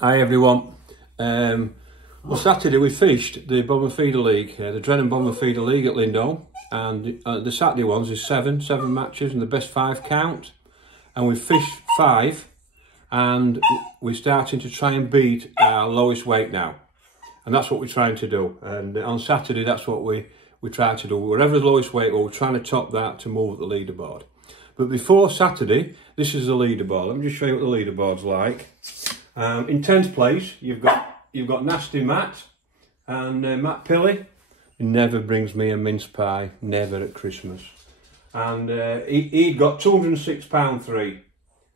Hi everyone. Well, Saturday we fished the Bomber Feeder League, the Drennan Bomber Feeder League at Lindholme, and the Saturday ones is seven matches and the best 5 count, and we fished 5, and we're starting to try and beat our lowest weight now, and that's what we're trying to do. And on Saturday that's what we try to do. Whatever the lowest weight, we're trying to top that to move up the leaderboard. But before Saturday, this is the leaderboard. Let me just show you what the leaderboard's like. In 10th place, you've got Nasty Matt and Matt Pilley. He never brings me a mince pie, never at Christmas. And he'd got £206.3,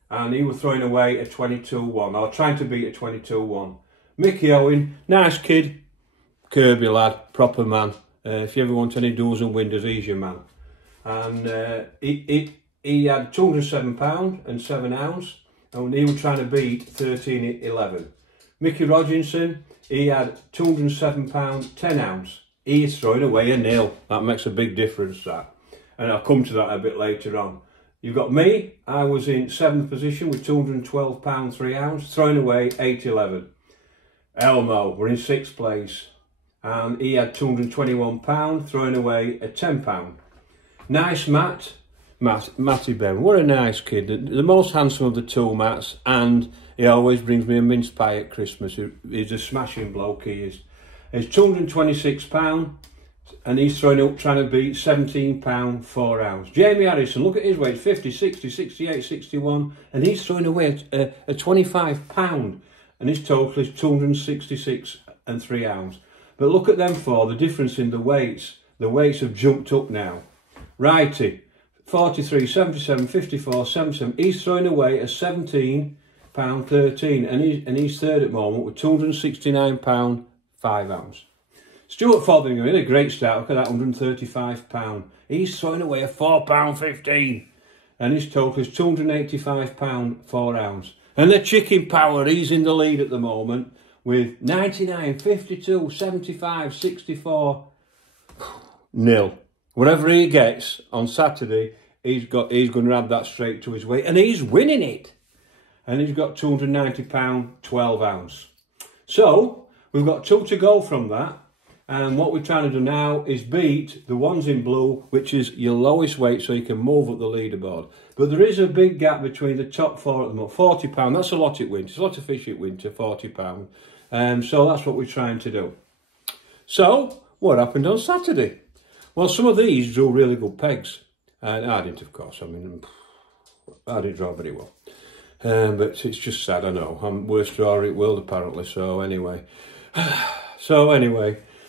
and he was throwing away a 22-1, or trying to beat a 22-1. Mickey Owen, nice kid, Kirby lad, proper man. If you ever want any doors and windows, he's your man. And he had £207 and 7 ounce, and he was trying to beat 13.11. Mickey Roginson, he had £207, 10 ounce. He's throwing away a 0. That makes a big difference, that. And I'll come to that a bit later on. You've got me, I was in 7th position with £212, 3 ounce, throwing away 8.11. Elmo, we're in 6th place, and he had £221, throwing away a £10. Nice Matty Ben, what a nice kid, the most handsome of the 2 Matts, and he always brings me a mince pie at Christmas. He's a smashing bloke, he is. He's £226, and he's throwing up trying to beat £17, 4 ounce. Jamie Harrison, look at his weight, 50, 60, 68, 61, and he's throwing away a £25, and his total is 266 and 3 ounce. But look at them four, the difference in the weights. The weights have jumped up now. Righty, 43, 77, 54, 77. He's throwing away a £17, 13, and he's third at the moment with £269, 5 ounce. Stuart Fotheringham, a great start. Look at that, £135. He's throwing away a £4, 15, and his total is £285, 4 ounce. And the Chicken Power, he's in the lead at the moment with 99, 52, 75, 64, 0. Whatever he gets on Saturday, he's going to add that straight to his weight, and he's winning it. And he's got £290, 12 ounce. So we've got 2 to go from that, and what we're trying to do now is beat the ones in blue, which is your lowest weight, so you can move up the leaderboard. But there is a big gap between the top 4 at the moment. £40, that's a lot at winter. It's a lot of fish at winter, £40. So that's what we're trying to do. So what happened on Saturday? Well, some of these drew really good pegs. And I didn't, of course. I mean, I didn't draw very well. But it's just sad, I know. I'm worst drawer in the world, apparently. So anyway.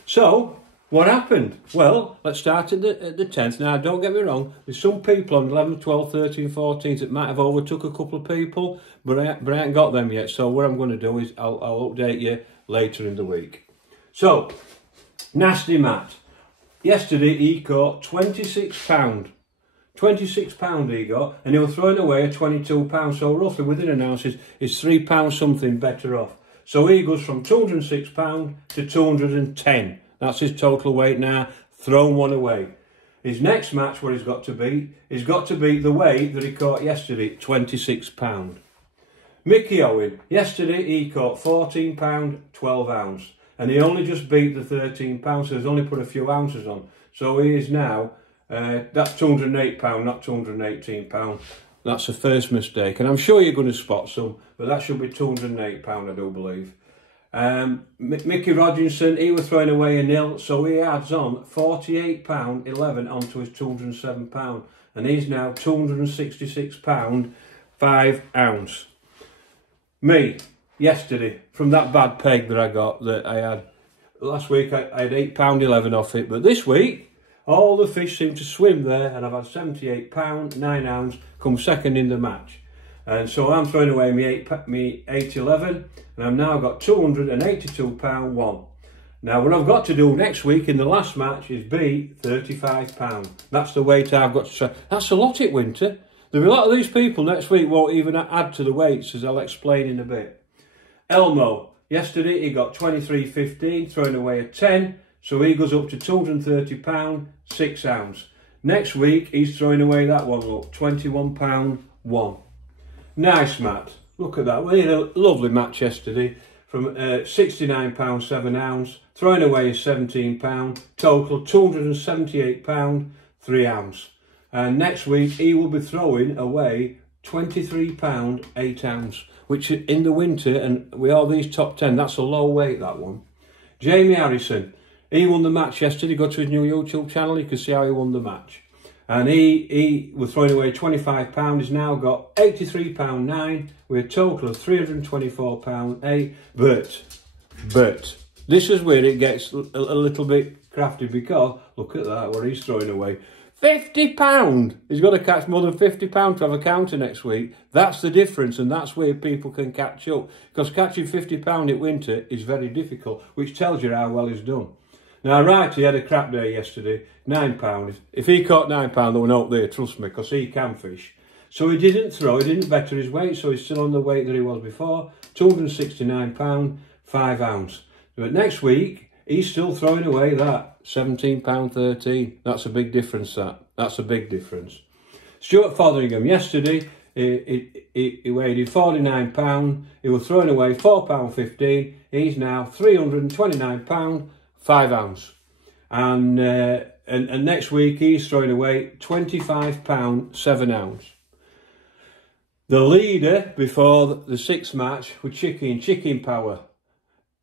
So what happened? Well, let's start at the 10th. Now, don't get me wrong. There's some people on 11th, 12th, 13th, 14th that might have overtook a couple of people, but I ain't got them yet. So what I'm going to do is I'll update you later in the week. So, Nasty Matt. Yesterday he caught £26. £26 he got, and he was throwing away a £22. So roughly within an ounce is £3 something better off. So he goes from £206 to 210. That's his total weight now, thrown one away. His next match, what he's got to beat the weight that he caught yesterday, £26. Mickey Owen, yesterday he caught £14, 12 ounce. And he only just beat the £13, so he's only put a few ounces on. So he is now, that's £208, not £218. That's the first mistake. And I'm sure you're going to spot some, but that should be £208, I do believe. Mickey Roginson, he was throwing away a 0, so he adds on £48, 11 onto his £207. And he's now £266, 5 ounce. Me. Yesterday, from that bad peg that I got, that I had last week, I had £8.11 off it, but this week all the fish seem to swim there, and I've had £78, 9 ounce, come second in the match. And so I'm throwing away me 8.11, and I've now got £282, 1. Now what I've got to do next week in the last match is beat £35. That's the weight I've got to try. That's a lot at winter. There'll be a lot of these people next week won't even add to the weights, as I'll explain in a bit. Elmo, yesterday he got 23.15, throwing away a 10, so he goes up to £230, 6 ounce. Next week he's throwing away that one, look, £21, 1. Nice Matt, Look at that. We had a lovely match yesterday from £69 7 ounce. Throwing away is £17. Total £278 3 ounce. And next week he will be throwing away £23 8 ounce, which in the winter, and with all these top 10, that's a low weight, that one. Jamie Harrison, he won the match yesterday. Go to his new YouTube channel, you can see how he won the match. And he was throwing away £25. He's now got £83 9 with a total of £324 8. But this is where it gets a little bit crafty, because look at that, what he's throwing away. £50! He's got to catch more than £50 to have a counter next week. That's the difference, and that's where people can catch up. Because catching £50 in winter is very difficult, which tells you how well he's done. Now, right, he had a crap day yesterday, £9. If he caught £9, there were no there, trust me, because he can fish. So he didn't throw, he didn't better his weight, so he's still on the weight that he was before, £269 5 ounce. But next week, he's still throwing away that £17 13. That's a big difference, that. That's a big difference. Stuart Fotheringham, yesterday, he weighed in £49. He was throwing away £4 15. He's now £329 5 ounce. And next week he's throwing away £25 7 ounce. The leader before the sixth match was Chicken Power.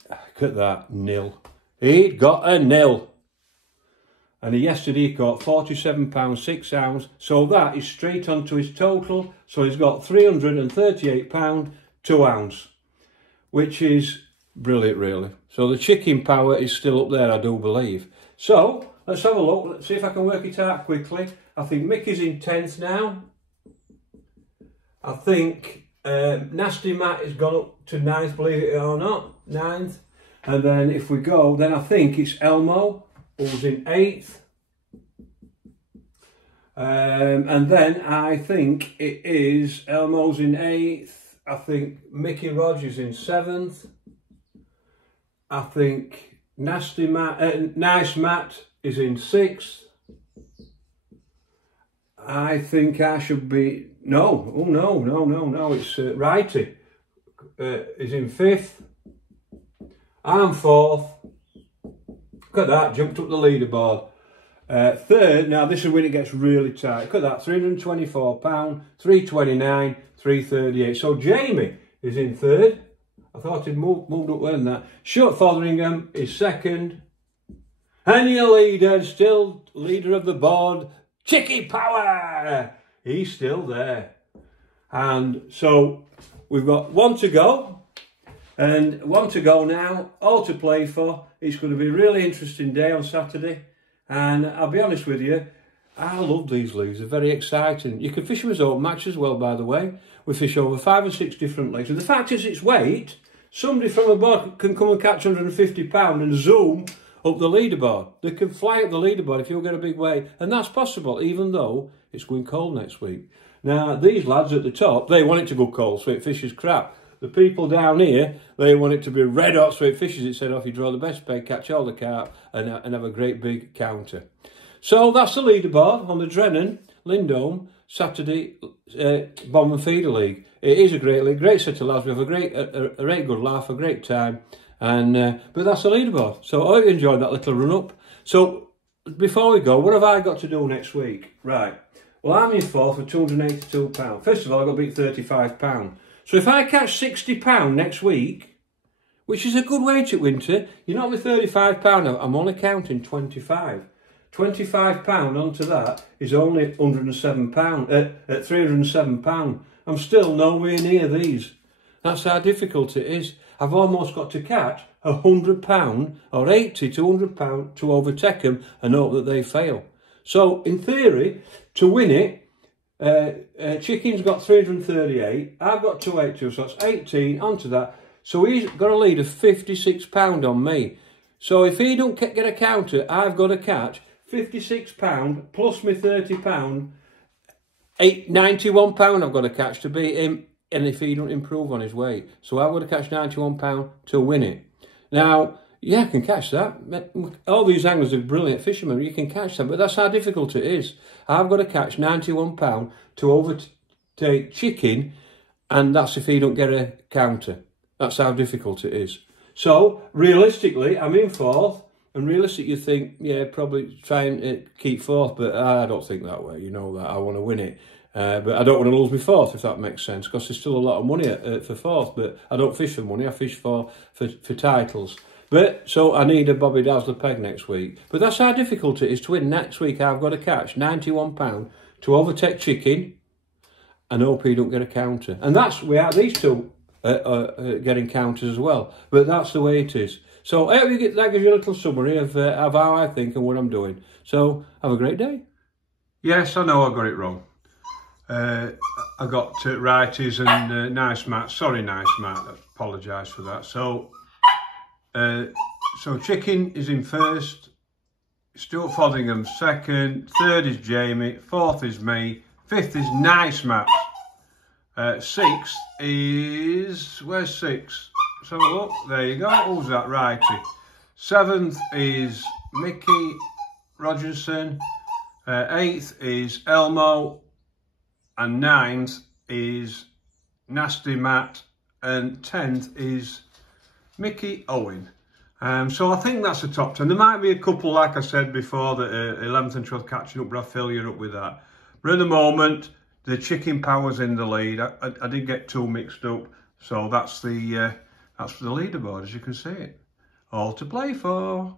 Look at that, nil. He'd got a nil. And yesterday he caught £47 6 ounce. So that is straight onto his total. So he's got £338 2 ounce, which is brilliant, really. So the Chicken Power is still up there, I do believe. So let's have a look. Let's see if I can work it out quickly. I think Mickey's in 10th now. I think Nasty Matt has gone up to 9th, believe it or not. 9th. And then if we go, then I think it's Elmo, who's in 8th. And then I think it is Elmo's in 8th. I think Mickey Rogers in 7th. I think Nice Matt is in 6th. I think I should be, no, oh no, it's Righty is in 5th. I'm 4th. Look at that, jumped up the leaderboard. 3rd, now this is when it gets really tight. Look at that, £324, 329, 338. So Jamie is in 3rd. I thought he'd moved up well than that. Stuart Fotheringham is 2nd. And your leader, still leader of the board, Chicken Power. He's still there. And so we've got one to go. And one to go now, all to play for. It's going to be a really interesting day on Saturday. And I'll be honest with you, I love these leagues. They're very exciting. You can fish them as open match as well, by the way. We fish over 5 or 6 different leagues. And the fact is, it's weight. Somebody from abroad can come and catch £150 and zoom up the leaderboard. They can fly up the leaderboard if you get a big weight. And that's possible, even though it's going cold next week. Now, these lads at the top, they want it to go cold, so it fishes crap. The people down here, they want it to be red hot, so it fishes it, said off, you draw the best peg, catch all the carp, and have a great big counter. So that's the leaderboard on the Drennan, Lindholme, Saturday Bomb and Feeder League. It is a great league, great set of lads. We have a great good laugh, a great time, and but that's the leaderboard. So I hope you enjoyed that little run up. So before we go, what have I got to do next week? Right. Well, I'm in 4th for £282. First of all, I've got to beat £35. So if I catch £60 next week, which is a good wage at winter, you're not with £35, I'm only counting 25. £25 onto that is only £107, at £307. I'm still nowhere near these. That's how difficult it is. I've almost got to catch £100 or £80 to £100 to overtake them and hope that they fail. So in theory, to win it, Chicken's got 338, I've got 282, so that's 18 onto that. So he's got a lead of £56 on me. So if he don't get a counter, I've got to catch £56 plus my £30, £91 I've got to catch to beat him, and if he don't improve on his weight. So I've got to catch £91 to win it. Now, yeah, I can catch that. All these anglers are brilliant fishermen. You can catch that, but that's how difficult it is. I've got to catch £91 to overtake Chicken and that's if he don't get a counter. That's how difficult it is. So, realistically, I'm in 4th, and realistically you think, yeah, probably try and keep 4th, but I don't think that way, you know that. I want to win it. But I don't want to lose my 4th, if that makes sense, because there's still a lot of money for 4th, but I don't fish for money, I fish for titles. But, so I need a Bobby Dazzler peg next week. But that's how difficult it is to win. Next week I've got to catch £91 to overtake Chicken and hope he don't get a counter. And that's, we are these two getting counters as well. But that's the way it is. So that gives you a little summary of how I think and what I'm doing. So have a great day. Yes, I know I got it wrong. I got righties and Nice Matt. Sorry, Nice Matt. I apologise for that. So Chicken is in 1st. Stuart Fothingham's 2nd. 3rd is Jamie. 4th is me. 5th is Nice Matt. 6th is... Where's 6th? Let's have a look. There you go. Who's that? Righty. 7th is Mickey Rogerson. 8th is Elmo. And 9th is Nasty Matt. And 10th is Mickey Owen. So I think that's the top 10. There might be a couple, like I said before, that 11th and 12th catching up, but I'll fill you up with that. But at the moment, the Chicken Power's in the lead. I did get 2 mixed up, so that's the leaderboard, as you can see it. All to play for.